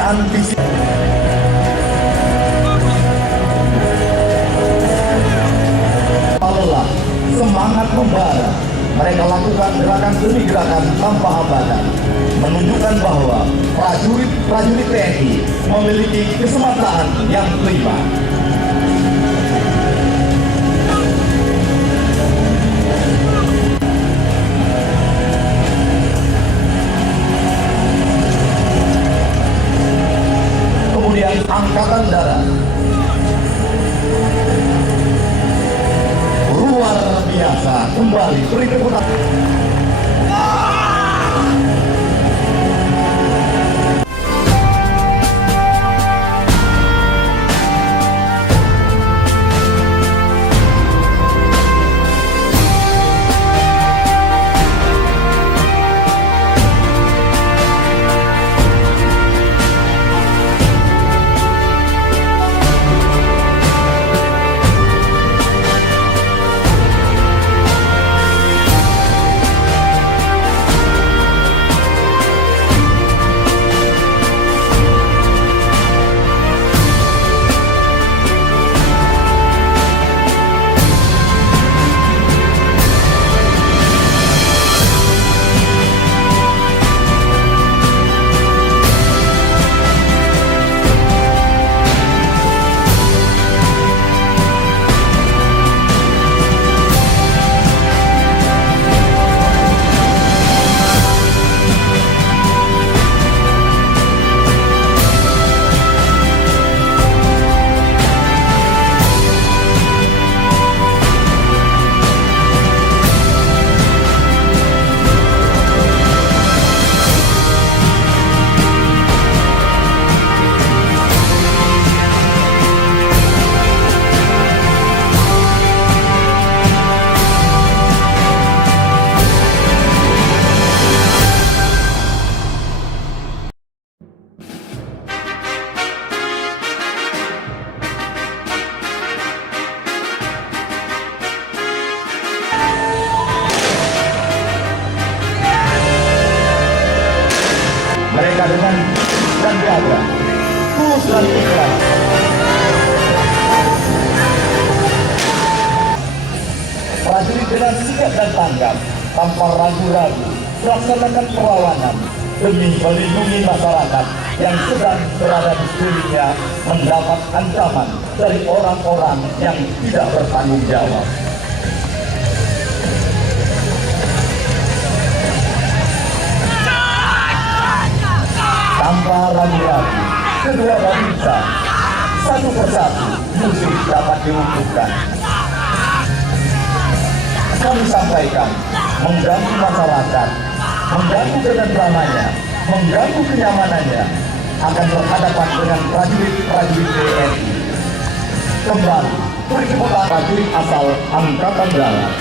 pembinaan visi. Lelah, semangat membara, mereka lakukan gerakan demi gerakan tanpa hambatan, menunjukkan bahwa prajurit TNI memiliki kesempatan yang prima. Kemudian Angkatan Darat, luar biasa, kembali beri tepuk tangan. Mereka dengan dan gagah, tulus dan ikhlas. Prajurit dengan sigap dan tanggap, tanpa ragu-ragu, melaksanakan perlawanan demi melindungi masyarakat yang sedang berada di sekelilingnya mendapat ancaman dari orang-orang yang tidak bertanggung jawab. Tanpa ragu-ragu, kedua barisan satu persatu musuh dapat dilumpuhkan. Kami sampaikan, mengganggu masyarakat, mengganggu ketentramannya, mengganggu kenyamanannya, akan berhadapan dengan prajurit TNI. Kembali beri tepuk tangan prajurit asal Angkatan Darat.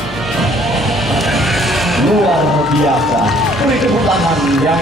Luar biasa, beri tepuk tangan yang